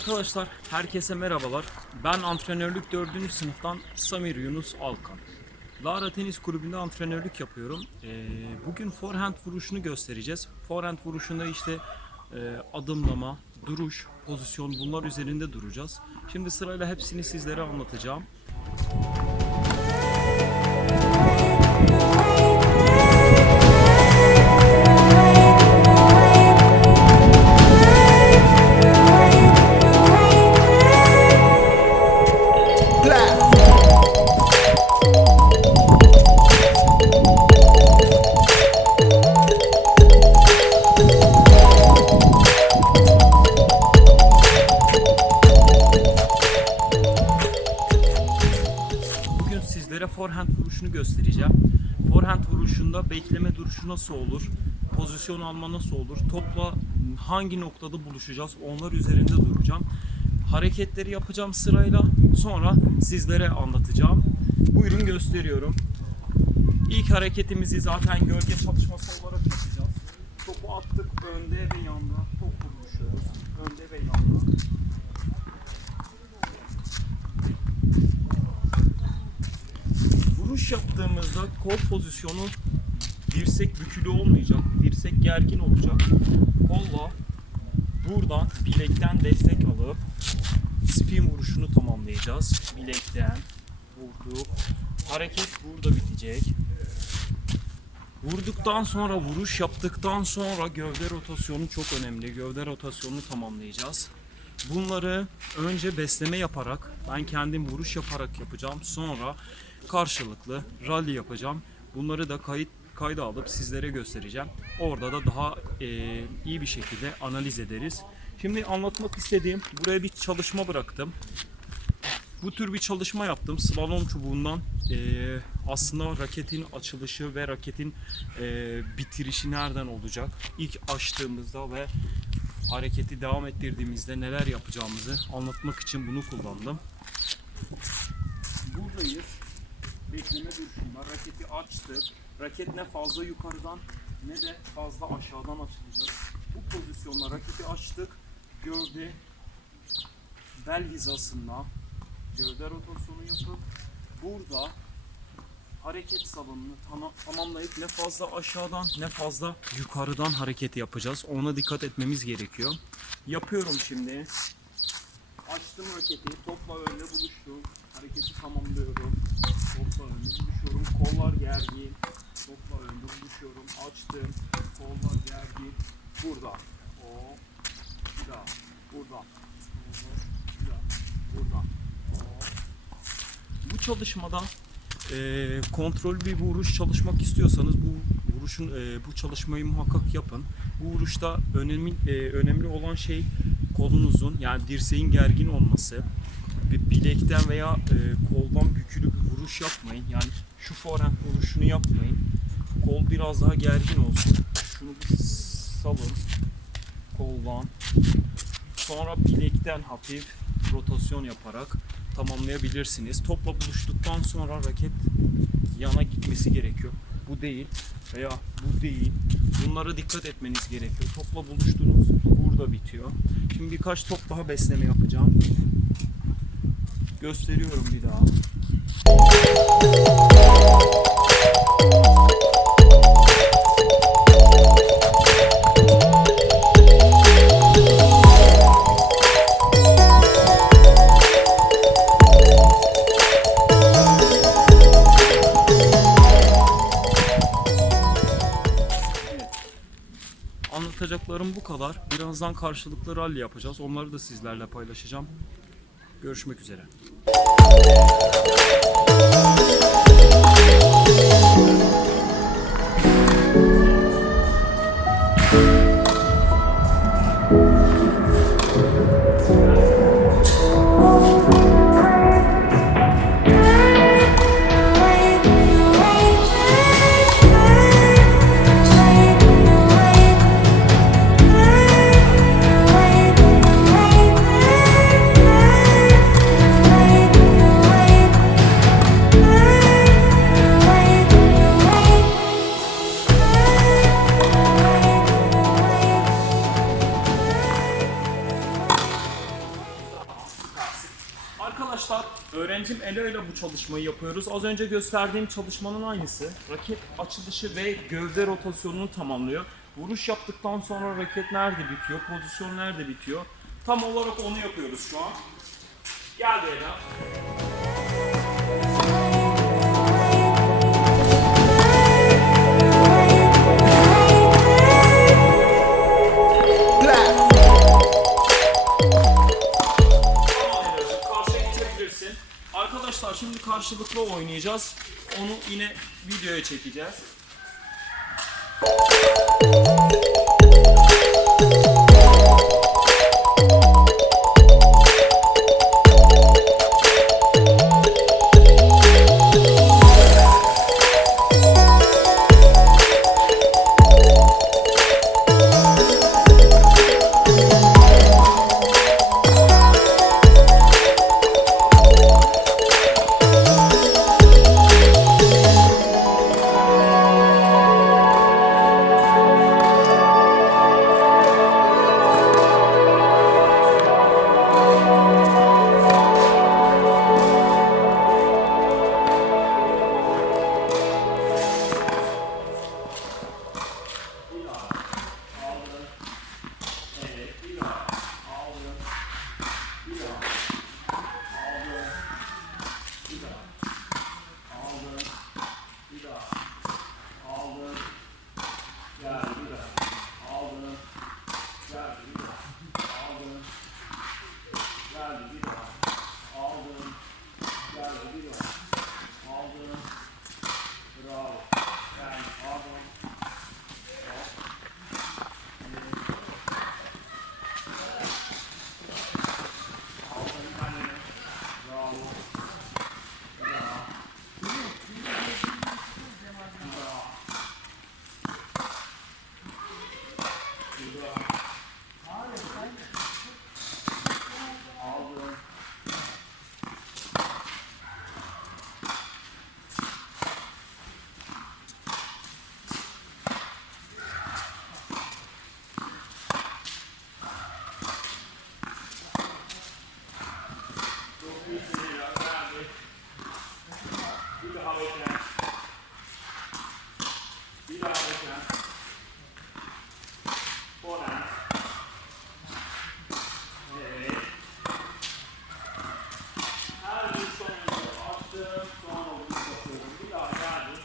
Arkadaşlar herkese merhabalar. Ben antrenörlük 4. sınıftan Samir Yunus Alkan. Lara Tenis Kulübü'nde antrenörlük yapıyorum. Ee, bugün forehand vuruşunu göstereceğiz. Forehand vuruşunda işte e, adımlama, duruş, pozisyon bunlar üzerinde duracağız. Şimdi sırayla hepsini sizlere anlatacağım. Forehand vuruşunu göstereceğim. Forehand vuruşunda bekleme duruşu nasıl olur? Pozisyon alma nasıl olur? Topla hangi noktada buluşacağız? Onlar üzerinde duracağım. Hareketleri yapacağım sırayla. Sonra sizlere anlatacağım. Buyurun gösteriyorum. İlk hareketimizi zaten gölge çalışması olarak yapacağız. Topu attık önde ve yanda. Top buluşuyoruz. Önde ve yanda. Vuruş yaptığımızda kol pozisyonu dirsek bükülü olmayacak. Dirsek gergin olacak. Kolla buradan bilekten destek alıp spin vuruşunu tamamlayacağız. Bilekten vurduk. Hareket burada bitecek. Vurduktan sonra vuruş yaptıktan sonra gövde rotasyonu çok önemli. Gövde rotasyonunu tamamlayacağız. Bunları önce besleme yaparak, ben kendim vuruş yaparak yapacağım. Sonra karşılıklı rally yapacağım. Bunları da kayıt kayda alıp sizlere göstereceğim. Orada da daha e, iyi bir şekilde analiz ederiz. Şimdi anlatmak istediğim buraya bir çalışma bıraktım. Bu tür bir çalışma yaptım. Slalom çubuğundan e, aslında raketin açılışı ve raketin e, bitirişi nereden olacak? İlk açtığımızda ve hareketi devam ettirdiğimizde neler yapacağımızı anlatmak için bunu kullandım. Buradayız. Bekleme duruşunda raketi açtık. Raket ne fazla yukarıdan ne de fazla aşağıdan açılacak. Bu pozisyonda raketi açtık. Gövde bel hizasında gövde rotasyonu yapıp burada hareket salonunu tana- tamamlayıp ne fazla aşağıdan ne fazla yukarıdan hareket yapacağız. Ona dikkat etmemiz gerekiyor. Yapıyorum şimdi. Açtım raketi, topla önde buluştum. Hareketi tamamlıyorum. Topla önde buluşuyorum. Kollar gergin. Topla önde buluşuyorum. Açtım. Kollar gergin. Burada. O. Bir daha. Burada. O. Bir daha. Burada. Bu çalışmada e, kontrol bir vuruş çalışmak istiyorsanız bu vuruşun e, bu çalışmayı muhakkak yapın. Bu vuruşta önemli e, önemli olan şey kolunuzun yani dirseğin gergin olması. Bilekten veya e, koldan bükülü bir vuruş yapmayın. Yani şu forehand vuruşunu yapmayın. Kol biraz daha gergin olsun. Şunu bir salın koldan. Sonra bilekten hafif rotasyon yaparak tamamlayabilirsiniz. Topla buluştuktan sonra raket yana gitmesi gerekiyor. Bu değil veya bu değil. Bunlara dikkat etmeniz gerekiyor. Topla buluştunuz. Burada bitiyor. Şimdi birkaç top daha besleme yapacağım. Gösteriyorum bir daha. Birazdan karşılıklı rally yapacağız. Onları da sizlerle paylaşacağım. Görüşmek üzere. Egencim ele ele bu çalışmayı yapıyoruz. Az önce gösterdiğim çalışmanın aynısı. Raket açılışı ve gövde rotasyonunu tamamlıyor. Vuruş yaptıktan sonra raket nerede bitiyor, pozisyon nerede bitiyor? Tam olarak onu yapıyoruz şu an. Gel Beyla. Şimdi karşılıklı oynayacağız. Onu yine videoya çekeceğiz. Bir daha. Aldım. Çok iyisin ya. Geldi. Bir daha bekle. Bir daha bekle. Forehand. Evet. Her bir sonunda açtım. Sonra bunu yapıyorum. Bir daha geldi.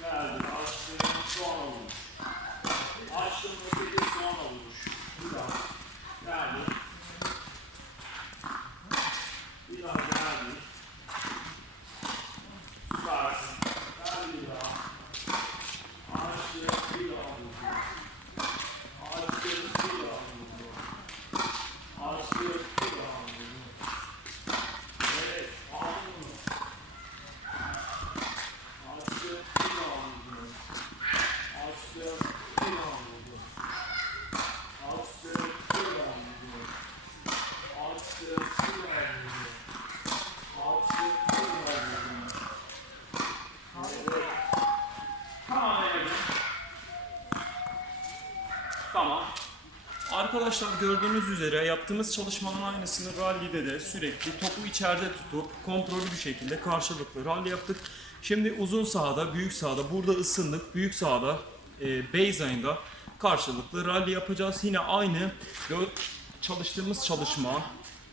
Geldi. Açtım. Sonra vuruş. Açtım. Öteki sonra vuruş. Bir daha. Geldi. Bir daha geldi. Süpersin. Gel bir daha. Açtı. Bir daha vurdu. Açtı. Bir daha vurdu. Açtı. Bir daha vurdu. Evet. Aldın mı? Açtı. Bir daha vurdu. Açtı. Bir daha vurdu. Açtı. Bir daha vurdu. Açtı. Bir daha vurdu. Açtı. Bir daha vurdu. Evet. Tamam Ege'cim. Tamam. Arkadaşlar gördüğünüz üzere yaptığımız çalışmanın aynısını rallide de sürekli topu içeride tutup kontrollü bir şekilde karşılıklı rally yaptık. Şimdi uzun sahada, büyük sahada burada ısındık. Büyük sahada e, baseline'da karşılıklı rally yapacağız. Yine aynı çalıştığımız çalışma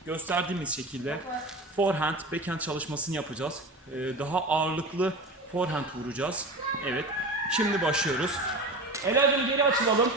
gösterdiğimiz şekilde forehand, backhand çalışmasını yapacağız. E, daha ağırlıklı forehand vuracağız. Evet. Şimdi başlıyoruz. Ela'cığım geri açılalım.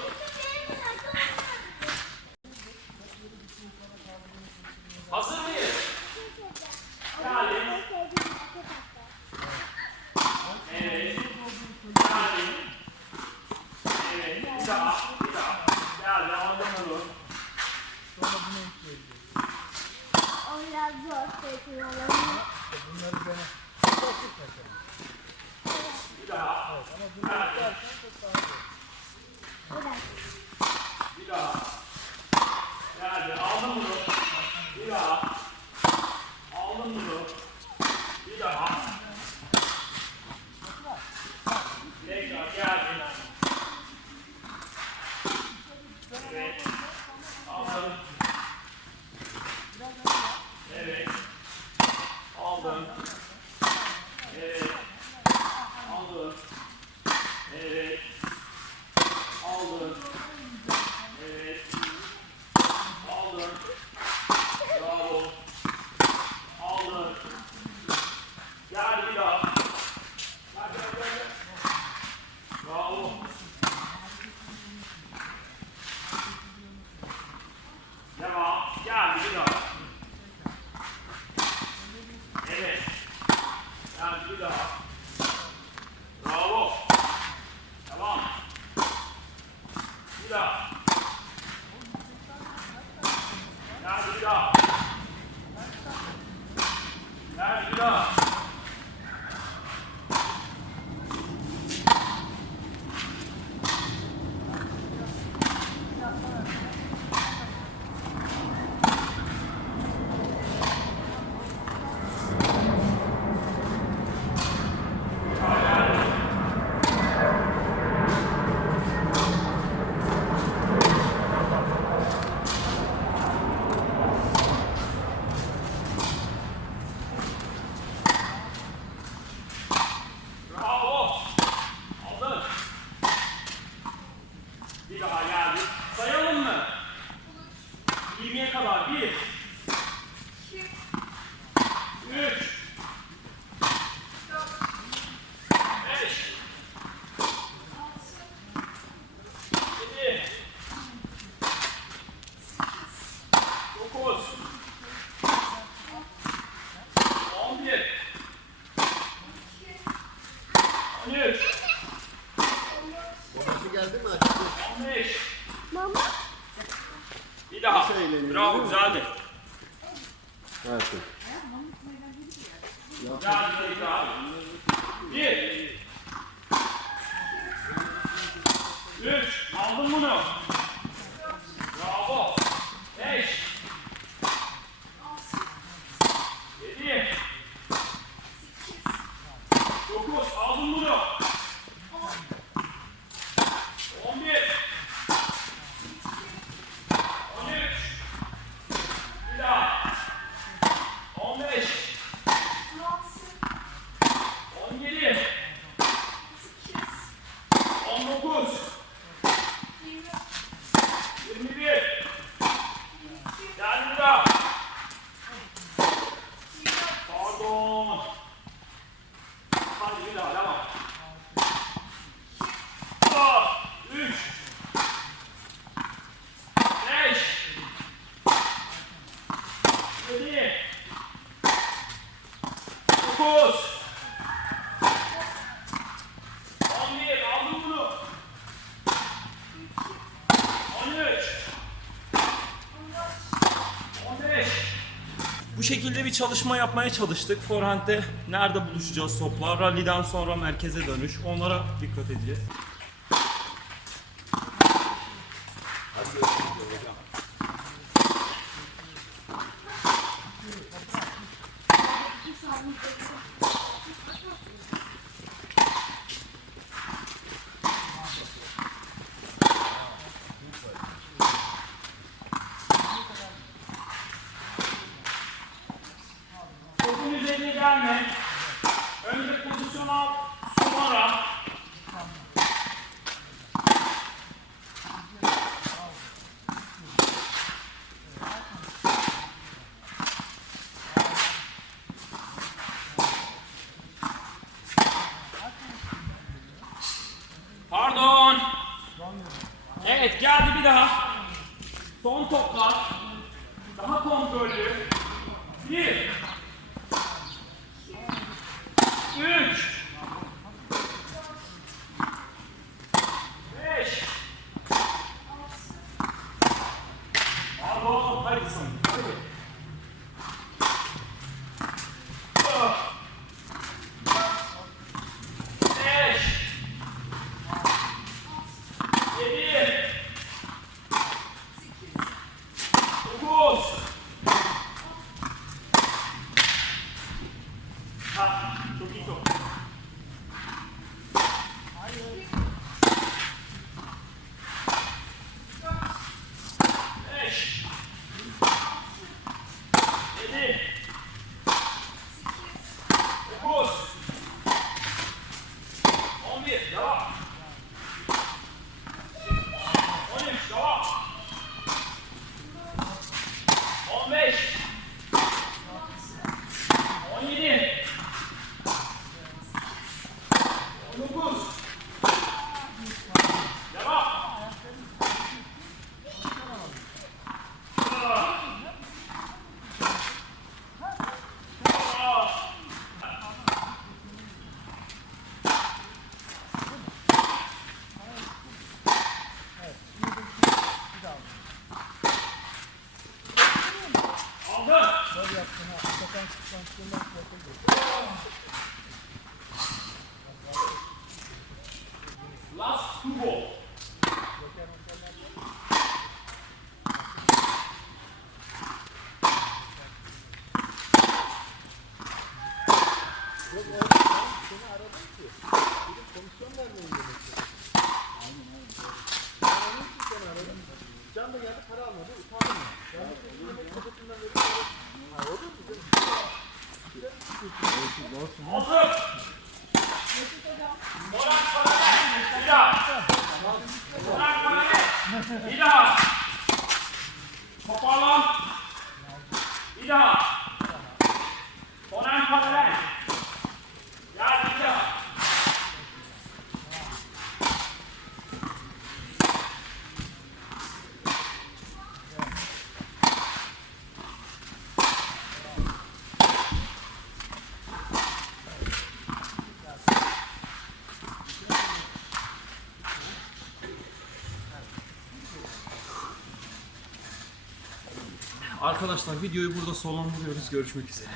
it. Genau. Ja, genau. wieder. Genau. 소문으로 Bu şekilde bir çalışma yapmaya çalıştık. Forehand'de nerede buluşacağız toplar? Rally'den sonra merkeze dönüş. Onlara dikkat edeceğiz. Can da geldi para almadı. Utandım mı? Ben de dedim, yemek sepetinden verip Ha olur mu? canım? Bir daha. Toparlan. Bir daha. Oran paralel. Gel bir daha. Arkadaşlar videoyu burada sonlandırıyoruz. Görüşmek üzere.